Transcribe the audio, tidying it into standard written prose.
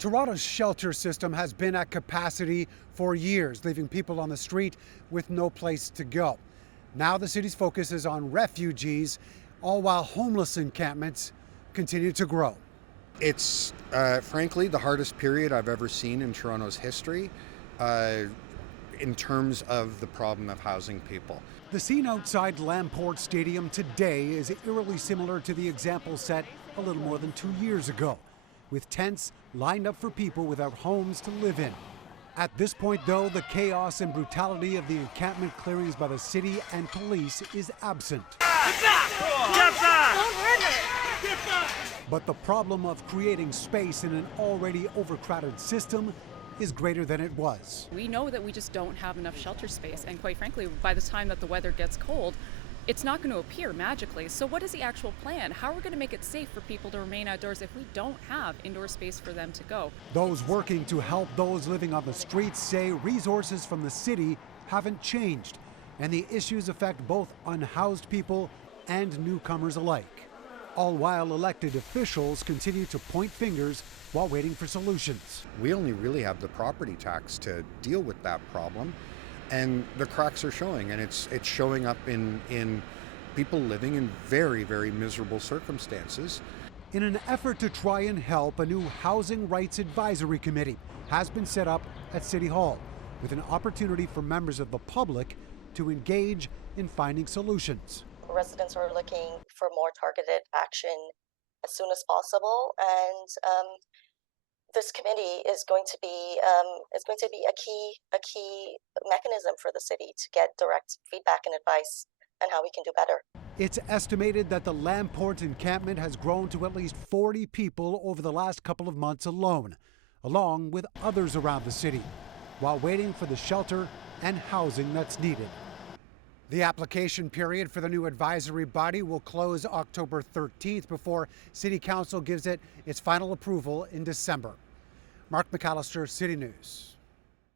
Toronto's shelter system has been at capacity for years, leaving people on the street with no place to go. Now the city's focus is on refugees, all while homeless encampments continue to grow. It's frankly the hardest period I've ever seen in Toronto's history in terms of the problem of housing people. The scene outside Lamport Stadium today is eerily similar to the example set a little more than 2 years ago, with tents lined up for people without homes to live in. At this point, though, the chaos and brutality of the encampment clearings by the city and police is absent. But the problem of creating space in an already overcrowded system is greater than it was. We know that we just don't have enough shelter space, and quite frankly, by the time that the weather gets cold, it's not going to appear magically. So what is the actual plan? How are we going to make it safe for people to remain outdoors if we don't have indoor space for them to go? Those working to help those living on the streets say resources from the city haven't changed, and the issues affect both unhoused people and newcomers alike, all while elected officials continue to point fingers while waiting for solutions. We only really have the property tax to deal with that problem, and the cracks are showing, and it's showing up in people living in very, very miserable circumstances. In an effort to try and help, a new Housing Rights Advisory Committee has been set up at City Hall, with an opportunity for members of the public to engage in finding solutions. Residents are looking for more targeted action as soon as possible, and this committee is going to be a key mechanism for the city to get direct feedback and advice on how we can do better. It's estimated that the Lamport encampment has grown to at least 40 people over the last couple of months alone, along with others around the city, while waiting for the shelter and housing that's needed. The application period for the new advisory body will close October 13th before City Council gives it its final approval in December. McAllister, City News.